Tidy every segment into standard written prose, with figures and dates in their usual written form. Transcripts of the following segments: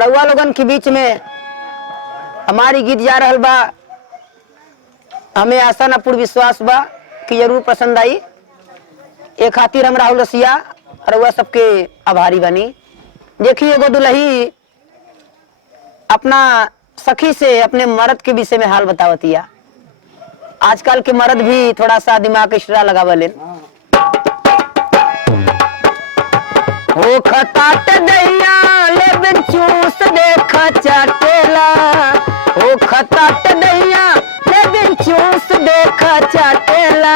रउआ लोगन के बीच में हमारी गीत जा रहल बा। हमें आशा ना पूर्ण विश्वास बा कि जरूर पसंद आई। एक खातिर हम राहुल रसिया रउआ सबके आभारी बनी। देखिए एगो दुल्ही अपना सखी से अपने मर्द के विषय में हाल बतावतिया। आजकल के मर्द भी थोड़ा सा दिमाग एक्स्ट्रा लगावले। ओ खतात दैया लेबिन चूस देख चाटेला। ओ खतात दैया लेबिन चूस देख चाटेला।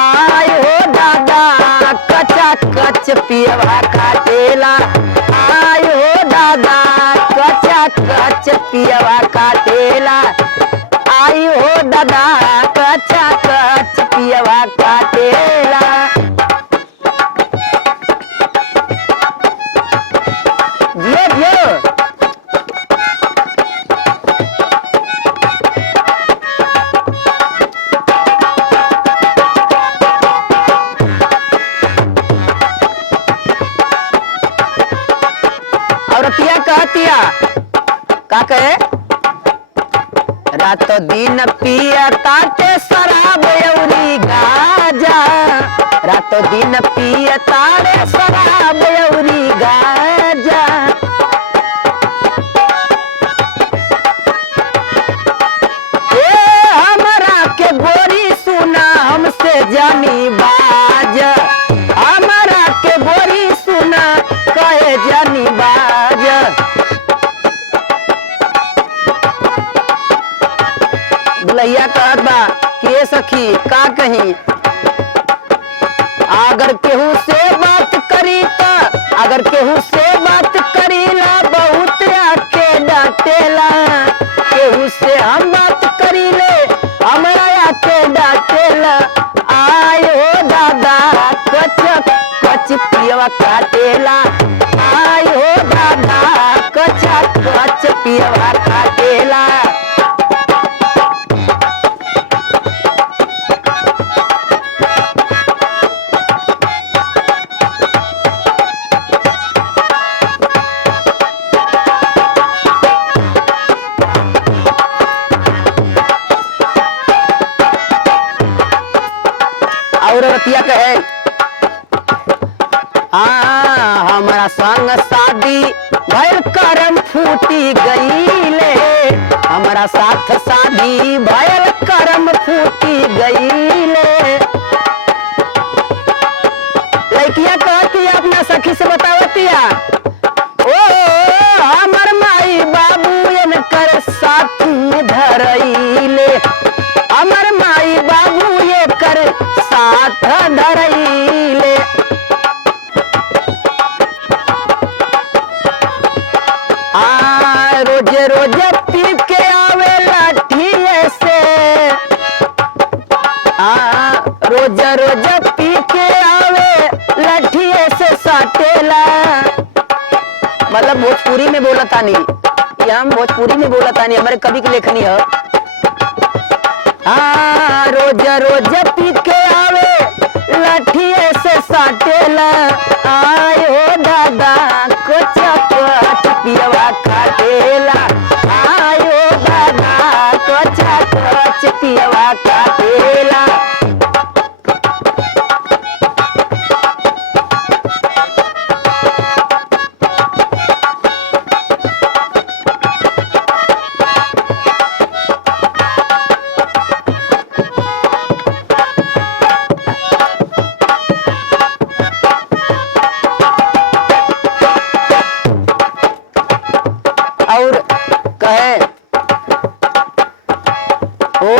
आय हो दादा कचा कच पियवा काटेला। आय हो दादा कचा कच पियवा काटेला। आई हो दादा कचा कच पियवा काटेला। औरतिया कहतिया का कहे रात दिन पिया ताटे शराब अउरी गाजा। रात दिन पिया तारे शराब अउरी गाजा। हमरा के गोरी सुना हमसे जानी बाज। हमरा के गोरी सुना कहे जानी बाज। दुल्हिया कहत बा कि सखी का कही अगर केहू से बात करी त अगर केहू से बात करीला बहुत आके डांटेला। केहू से हम बात करीले हमरा आके डांटेला। आय हो दादा कच कच पियवा काटेला। आय हो दादा कच कच पियवा काटेला। औरतिया कहे हमारा संग शादी भइल करम फूटी गईले। हमारा साथ शादी भइल करम फूटी गईले। लड़किया कहती अपना सखी से बतावतिया ओ हमर माई बाबू इनकर साथी धरईले। हमर माई बाबू ये कर साथ धरईले। रोज रोज पी के आवे लाठिए से। रोज रोज पी के आवे लाठिए से साटेला। मतलब भोजपुरी में बोला तानी ये हम भोजपुरी में बोला तानी हमारे कवि की लेखनी है। रोज रोज पी के आवे लाठिए से साटेला। आय हो दादा कच कच पियवा काटेला। आय हो दादा कच कच पियवा काटेला। और कहे ओ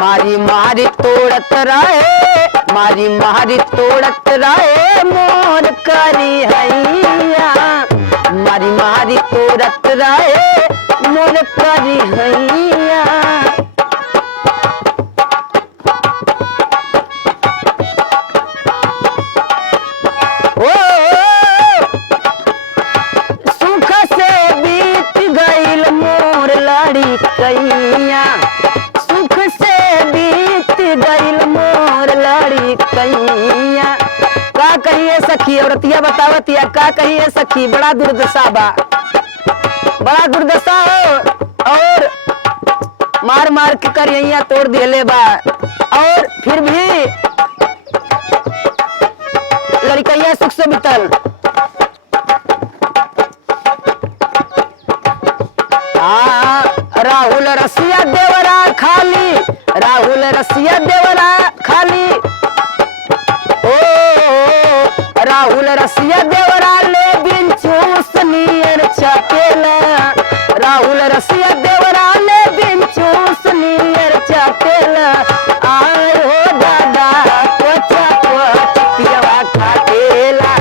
मारी मारी तोड़त रहे मारी मारी तोड़त रहे मोर करी हैया। मारी मारी तोड़त रहे मोर करी हैया। कैया सुख से बीत गईल मोर लड़ी कैया। का कहिए सखी सखी औरतिया बतावत या का कही है सखी, बड़ा दुर्दशा बा, बड़ा दुर्दशा हो और मार मार के करिया तोड़ दिले बा। और फिर भी लड़कैया सुख से बितल। राहुल रसिया देवरा खाली, राहुल रसिया देवरा खाली, ओ राहुल रसिया देवरा ले बिन चूस नियर चटेला, राहुल रसिया देवरा ले बिन चूस नियर चटेला। आय हो दादा कोचा कोच पियवा खाटेला,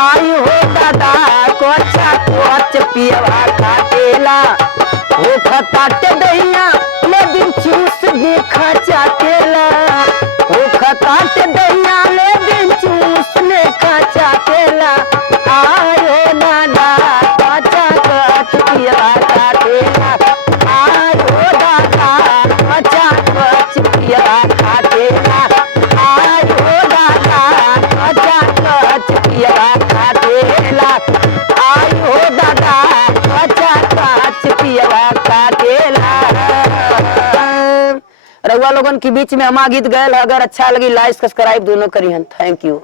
आय हो दादा कोचा कोच पियवा खाटेला। हो खताटे दैया ले बिन चूस देखा चाटेला, हो खताटे दैया ले बिन चूस देखा चाटेला। आयो दादा कोचा कोच पियवा खाटेला, आयो दादा कोचा कोच पियवा खाटेला, आयो दादा कोचा कोच पियवा खाटेला, आयो दादा कोचा कोच पियवा खाटेला। रउआ लोगन के बीच में हमारा गीत गयल। अगर अच्छा लगी लाइक सब्सक्राइब दोनों करी हन। Thank you.